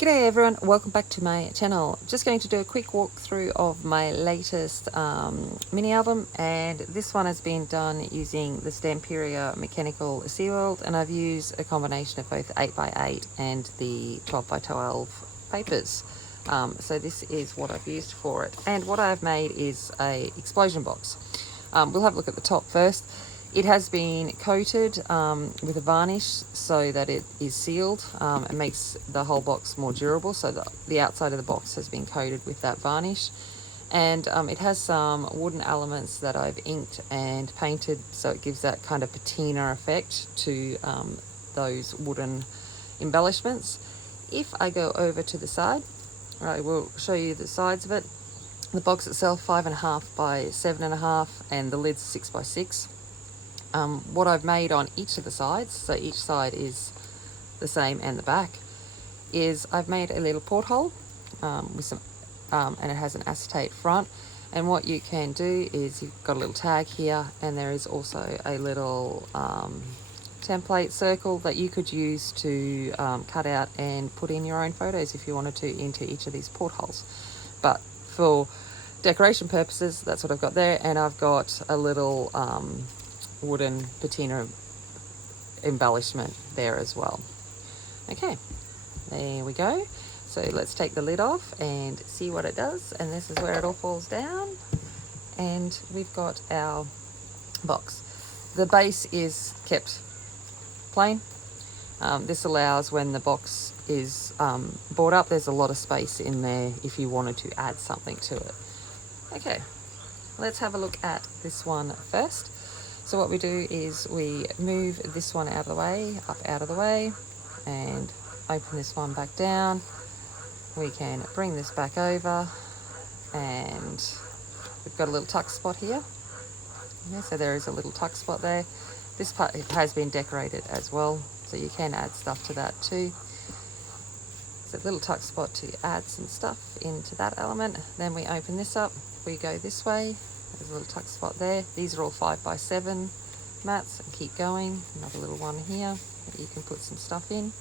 G'day everyone, welcome back to my channel. Just going to do a quick walkthrough of my latest mini album, and this one has been done using the Stamperia mechanical SeaWorld, and I've used a combination of both 8x8 and the 12x12 papers. So this is what I've used for it, and what I've made is a explosion box. We'll have a look at the top first. It has been coated with a varnish so that it is sealed. It makes the whole box more durable, so the outside of the box has been coated with that varnish. And it has some wooden elements that I've inked and painted, so it gives that kind of patina effect to those wooden embellishments. If I go over to the side, I will show you the sides of it. The box itself 5.5 by 7.5, and the lid's 6 by 6. What I've made on each of the sides, so each side is the same and the back, is I've made a little porthole with some, and it has an acetate front. And what you can do is you've got a little tag here, and there is also a little template circle that you could use to cut out and put in your own photos if you wanted to into each of these portholes. But for decoration purposes, that's what I've got there, and I've got a little wooden patina embellishment there as well. Okay, there we go. So let's take the lid off and see what it does, and this is where it all falls down, and we've got our box. The base is kept plain. This allows, when the box is brought up, there's a lot of space in there if you wanted to add something to it. Okay, let's have a look at this one first. So what we do is we move this one out of the way, up out of the way, and open this one back down. We can bring this back over, and we've got a little tuck spot here. Yeah, so there is a little tuck spot there. This part has been decorated as well, so you can add stuff to that too. It's a little tuck spot to add some stuff into that element. Then we open this up, we go this way. There's a little tuck spot there. These are all 5 by 7 mats, and keep going. Another little one here that you can put some stuff in.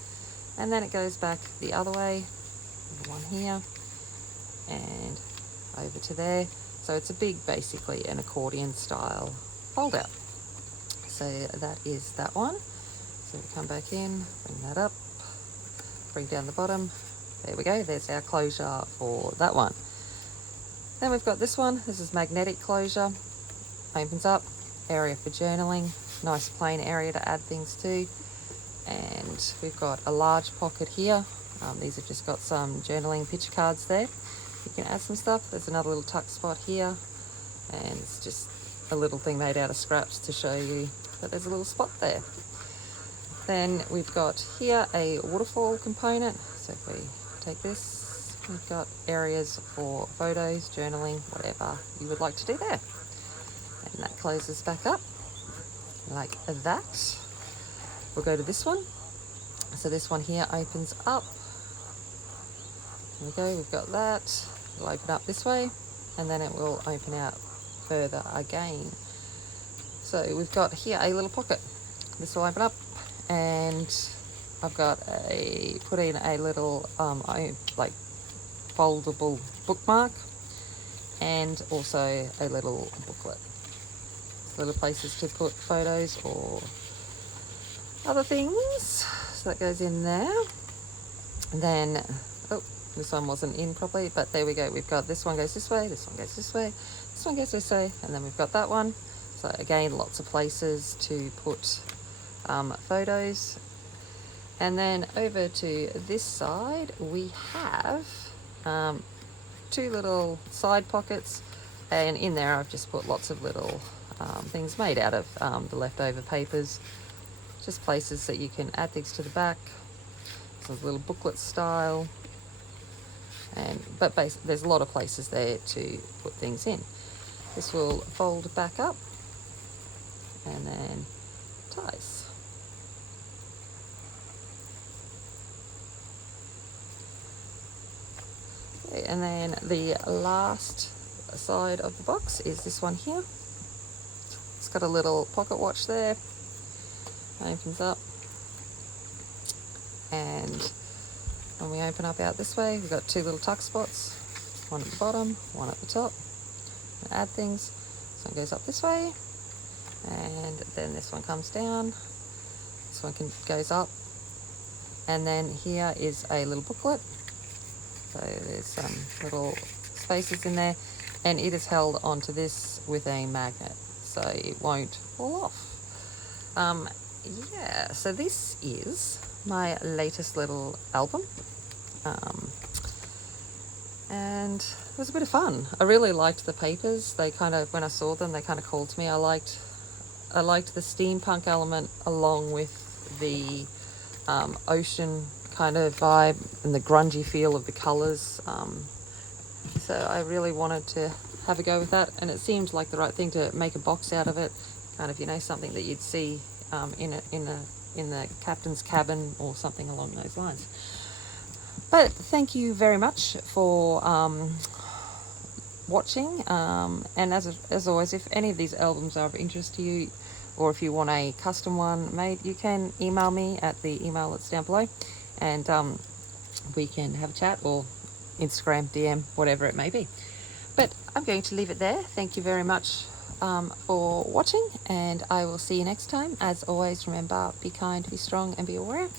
And then it goes back the other way. Another one here. And over to there. So it's a big, basically an accordion style fold out. So that is that one. So we come back in, bring that up, bring down the bottom. There we go. There's our closure for that one. Then we've got this one. This is magnetic closure. Opens up, area for journaling. Nice plain area to add things to. And we've got a large pocket here. These have just got some journaling picture cards there. You can add some stuff. There's another little tuck spot here. And it's just a little thing made out of scraps to show you that there's a little spot there. Then we've got here a waterfall component. So if we take this, we've got areas for photos, journaling, whatever you would like to do there. And that closes back up like that. We'll go to this one. So this one here opens up. There we go, we've got that. It'll open up this way, and then it will open out further again. So we've got here a little pocket. This will open up, and I've got put in a little like foldable bookmark, and also a little booklet. Little places to put photos or other things. So that goes in there. And then, oh, this one wasn't in properly, but there we go. We've got this one goes this way, this one goes this way, this one goes this way, and then we've got that one. So again, lots of places to put photos. And then over to this side, we have 2 little side pockets, and in there I've just put lots of little things made out of the leftover papers, just places that you can add things to the back. So it's a little booklet style, but there's a lot of places there to put things in. This will fold back up and then ties. Okay, and then the last side of the box is this one here. It's got a little pocket watch there. Opens up, and When we open up out this way, we've got two little tuck spots, one at the bottom, one at the top. Add things. This one goes up this way, and then this one comes down. This one goes up, and then here is a little booklet. So there's some little spaces in there, and it is held onto this with a magnet, so it won't fall off. Yeah, so this is my latest little album, and it was a bit of fun. I really liked the papers. They kind of, when I saw them, they kind of called to me. I liked the steampunk element along with the ocean kind of vibe and the grungy feel of the colours. So I really wanted to have a go with that, and it seemed like the right thing to make a box out of it. Kind of, you know, something that you'd see in the captain's cabin or something along those lines. But thank you very much for watching, and as always, if any of these albums are of interest to you, or if you want a custom one made, you can email me at the email that's down below, and we can have a chat, or Instagram, DM, whatever it may be. But I'm going to leave it there. Thank you very much for watching, and I will see you next time. As always, remember, be kind, be strong, and be aware.